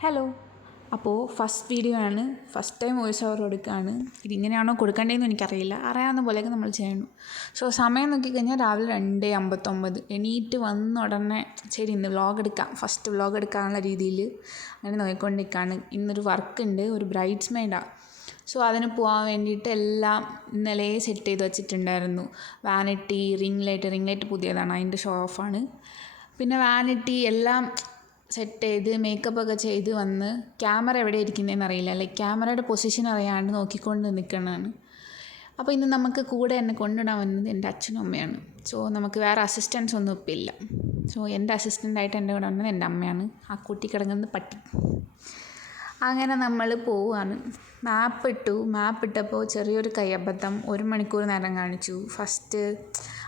Hello. അപ്പോൾ first video ആണ്, first time voice over കൊടുക്കുകയാണ്. ഇതിങ്ങനെയാണോ കൊടുക്കേണ്ടതെന്ന് എനിക്കറിയില്ല, അറിയാവുന്ന പോലെയൊക്കെ നമ്മൾ ചെയ്യണം. സോ സമയം നോക്കിക്കഴിഞ്ഞാൽ രാവിലെ 2:59. എണീറ്റ് വന്ന ഉടനെ ശരി ഇന്ന് വ്ളോഗ് എടുക്കാം, ഫസ്റ്റ് വ്ളോഗ് എടുക്കാനുള്ള രീതിയിൽ അങ്ങനെ നോക്കിക്കൊണ്ടിരിക്കുകയാണ്. ഇന്നൊരു വർക്കുണ്ട്, ഒരു ബ്രൈഡ്സ് മെയ്ഡാണ്. സോ അതിന് പോകാൻ വേണ്ടിയിട്ട് എല്ലാം ഇന്നലെ സെറ്റ് ചെയ്ത് വെച്ചിട്ടുണ്ടായിരുന്നു. വാനിറ്റി, റിംഗ് ലൈറ്റ് പുതിയതാണ്, അതിൻ്റെ ഷോ ഓഫാണ്. പിന്നെ വാനിറ്റി എല്ലാം സെറ്റ് ചെയ്ത് മേക്കപ്പൊക്കെ ചെയ്ത് വന്ന് ക്യാമറ എവിടെ ഇരിക്കുന്നതെന്ന് അറിയില്ല, ലൈക്ക് ക്യാമറയുടെ പൊസിഷൻ അറിയാണ്ട് നോക്കിക്കൊണ്ട് നിൽക്കണതാണ്. അപ്പോൾ ഇന്ന് നമുക്ക് കൂടെ എന്നെ കൊണ്ടിടാൻ വന്നത് എൻ്റെ അച്ഛനും അമ്മയാണ്. സോ നമുക്ക് വേറെ അസിസ്റ്റൻസ് ഒന്നും ഇപ്പം ഇല്ല. സോ എൻ്റെ അസിസ്റ്റൻ്റായിട്ട് എൻ്റെ കൂടെ വന്നത് എൻ്റെ അമ്മയാണ്, ആ കൂട്ടി കിടങ്ങുന്ന പട്ടി. അങ്ങനെ നമ്മൾ പോവുകയാണ്. മാപ്പ് ഇട്ടപ്പോൾ ചെറിയൊരു കയ്യബദ്ധം, 1 മണിക്കൂർ നേരം കാണിച്ചു. ഫസ്റ്റ്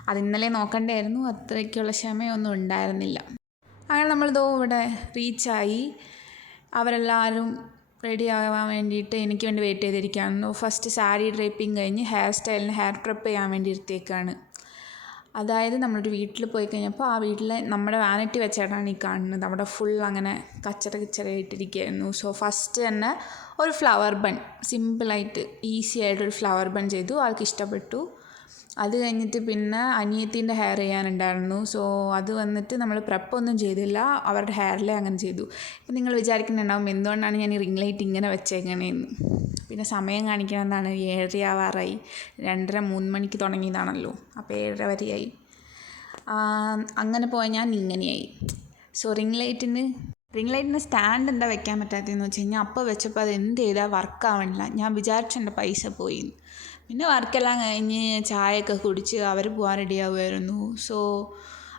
അത് ഇന്നലെ നോക്കണ്ടായിരുന്നു, അത്രയ്ക്കുള്ള ക്ഷമയൊന്നും ഉണ്ടായിരുന്നില്ല. അങ്ങനെ നമ്മളിതോ ഇവിടെ റീച്ചായി. അവരെല്ലാവരും റെഡി ആവാൻ വേണ്ടിയിട്ട് എനിക്ക് വേണ്ടി വെയിറ്റ് ചെയ്തിരിക്കുകയാണ്. ഫസ്റ്റ് സാരി ഡ്രേപ്പിംഗ് കഴിഞ്ഞ് ഹെയർ പ്രെപ്പ് ചെയ്യാൻ വേണ്ടി ഇരുത്തിയേക്കാണ്. അതായത് നമ്മളൊരു വീട്ടിൽ പോയി കഴിഞ്ഞപ്പോൾ ആ വീട്ടിൽ നമ്മുടെ വാനിറ്റി വെച്ചിട്ടാണ് ഈ കാണുന്നത്. അവിടെ ഫുൾ അങ്ങനെ കച്ചറയായിട്ടിരിക്കുകയായിരുന്നു. സോ ഫസ്റ്റ് തന്നെ ഒരു ഫ്ലവർ ബൺ, സിമ്പിളായിട്ട് ഈസി ആയിട്ടൊരു ഫ്ലവർ ബൺ ചെയ്തു. ആൾക്ക് ഇഷ്ടപ്പെട്ടു. അത് കഴിഞ്ഞിട്ട് പിന്നെ അനിയത്തിൻ്റെ ഹെയർ ചെയ്യാനുണ്ടായിരുന്നു. സോ അത് വന്നിട്ട് നമ്മൾ പ്രപ്പൊന്നും ചെയ്തില്ല, അവരുടെ ഹെയറിലേ അങ്ങനെ ചെയ്തു. ഇപ്പം നിങ്ങൾ വിചാരിക്കുന്നുണ്ടാവും എന്തുകൊണ്ടാണ് ഞാൻ ഈ റിംഗ് ലൈറ്റ് ഇങ്ങനെ വെച്ചേക്കണേന്ന്. പിന്നെ സമയം കാണിക്കണമെന്നാണ്, 7:30 ആവാറായി. 2:30-3 മണിക്ക് തുടങ്ങിയതാണല്ലോ, അപ്പോൾ 7:30 വരെയായി. അങ്ങനെ പോയാൽ ഞാൻ ഇങ്ങനെയായി. സോ റിംഗ് ലൈറ്റിന് സ്റ്റാൻഡ് എന്താ വെക്കാൻ പറ്റാത്തതെന്ന് വെച്ച് കഴിഞ്ഞാൽ അപ്പോൾ വെച്ചപ്പോൾ അത് എന്ത് ചെയ്താൽ വർക്കാവണില്ല. ഞാൻ വിചാരിച്ചെൻ്റെ പൈസ പോയി. പിന്നെ വർക്കെല്ലാം കഴിഞ്ഞ് ചായയൊക്കെ കുടിച്ച് അവർ പോകാൻ റെഡിയാവുമായിരുന്നു. സോ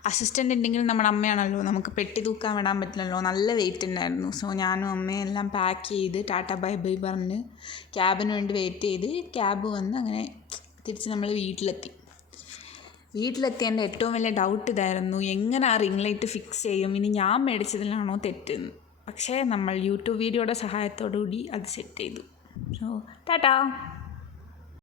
അസിസ്റ്റൻ്റ് ഉണ്ടെങ്കിൽ നമ്മുടെ അമ്മയാണല്ലോ, നമുക്ക് പെട്ടി തൂക്കാൻ വിടാൻ പറ്റില്ലല്ലോ, നല്ല വെയിറ്റ് ഉണ്ടായിരുന്നു. സോ ഞാനും അമ്മയും എല്ലാം പാക്ക് ചെയ്ത് ടാറ്റ ബൈ ബൈ പറഞ്ഞ് ക്യാബിന് വേണ്ടി വെയിറ്റ് ചെയ്ത് ക്യാബ് വന്ന് അങ്ങനെ തിരിച്ച് നമ്മൾ വീട്ടിലെത്തിയതിൻ്റെ ഏറ്റവും വലിയ ഡൗട്ട് ഇതായിരുന്നു, എങ്ങനെ ആ റിംഗ് ലൈറ്റ് ഫിക്സ് ചെയ്യും, ഇനി ഞാൻ മേടിച്ചതിലാണോ തെറ്റെന്ന്. പക്ഷേ നമ്മൾ യൂട്യൂബ് വീഡിയോയുടെ സഹായത്തോടു കൂടി അത് സെറ്റ് ചെയ്തു. സോ ടാറ്റാ.